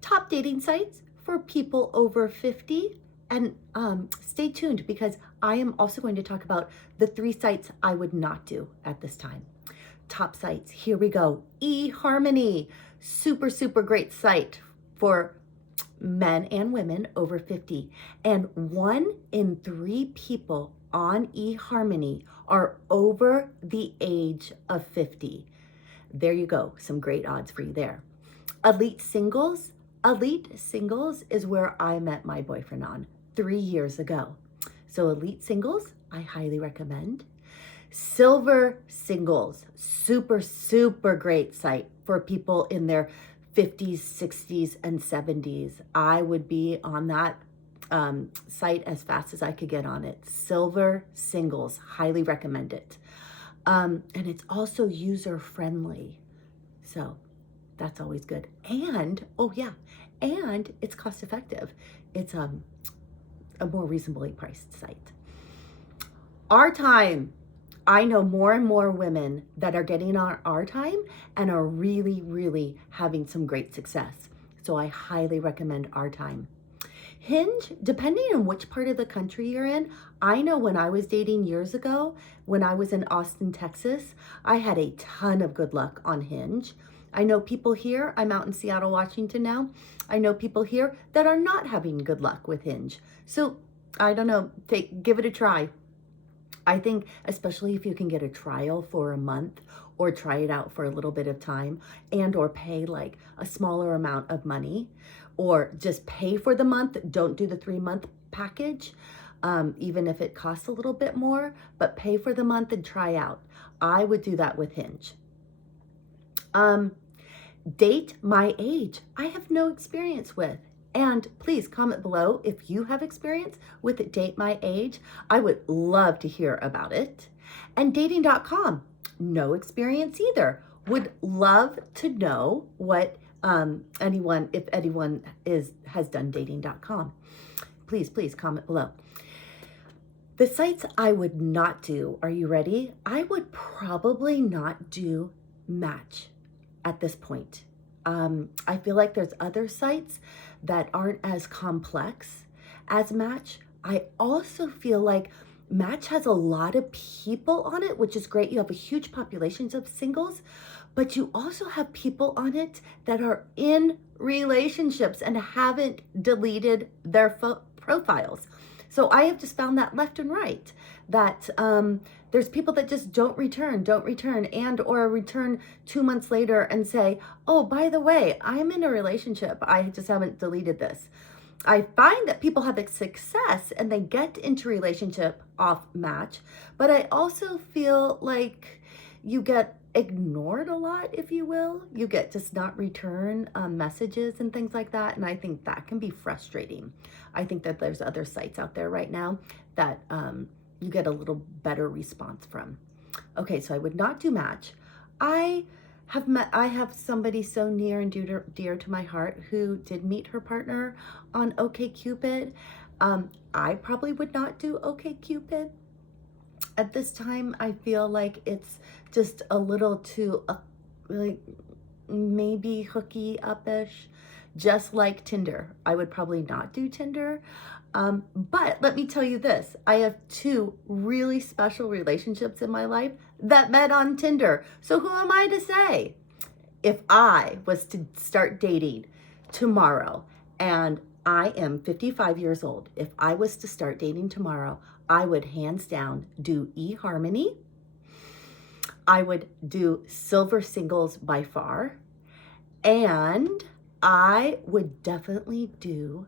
top dating sites for people over 50. And stay tuned because I am also going to talk about the 3 sites I would not do at this time. Top sites, here we go. eHarmony, super, super great site for men and women over 50. And 1 in 3 people on eHarmony are over the age of 50. There you go, some great odds for you there. Elite Singles. Elite Singles is where I met my boyfriend on 3 years ago. So Elite Singles, I highly recommend. Silver Singles, super, super great site for people in their 50s, 60s, and 70s. I would be on that site as fast as I could get on it. Silver Singles, highly recommend it. And it's also user friendly. So that's always good. And, oh yeah, and it's cost effective. It's a more reasonably priced site. Our Time. I know more and more women that are getting on Our Time and are really, really having some great success. So I highly recommend Our Time. Hinge, depending on which part of the country you're in, I know when I was dating years ago, when I was in Austin, Texas, I had a ton of good luck on Hinge. I know people here, I'm out in Seattle, Washington now. I know people here that are not having good luck with Hinge. So I don't know, give it a try. I think especially if you can get a trial for a month or try it out for a little bit of time and or pay like a smaller amount of money or just pay for the month. Don't do the 3-month package, even if it costs a little bit more, but pay for the month and try out. I would do that with Hinge. Date My Age. I have no experience with. And please comment below if you have experience with Date My Age. I would love to hear about it. And dating.com, no experience either. Would love to know what if anyone has done dating.com. Please comment below. The sites I would not do, are you ready? I would probably not do Match at this point. I feel like there's other sites that aren't as complex as Match. I also feel like Match has a lot of people on it, which is great. You have a huge population of singles, but you also have people on it that are in relationships and haven't deleted their profiles. So I have just found that left and right, that there's people that just don't return, and or return 2 months later and say, oh, by the way, I'm in a relationship. I just haven't deleted this. I find that people have success and they get into relationship off Match, but I also feel like you get ignored a lot, if you will. You get just not return messages and things like that. And I think that can be frustrating. I think that there's other sites out there right now that you get a little better response from. Okay, so I would not do Match. I have somebody so near and dear to my heart who did meet her partner on OkCupid. I probably would not do OkCupid. At this time, I feel like it's just a little too, like, maybe hooky up-ish, just like Tinder. I would probably not do Tinder. But let me tell you this, I have 2 really special relationships in my life that met on Tinder. So who am I to say? If I was to start dating tomorrow, and I am 55 years old, if I was to start dating tomorrow, I would hands down do eHarmony. I would do Silver Singles by far. And I would definitely do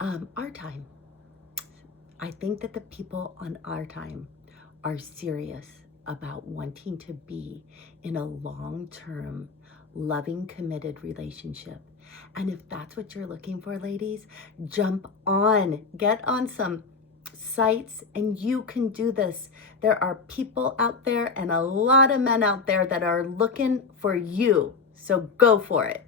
Our Time. I think that the people on Our Time are serious about wanting to be in a long-term, loving, committed relationship. And if that's what you're looking for, ladies, jump on, get on some sites and you can do this. There are people out there and a lot of men out there that are looking for you. So go for it.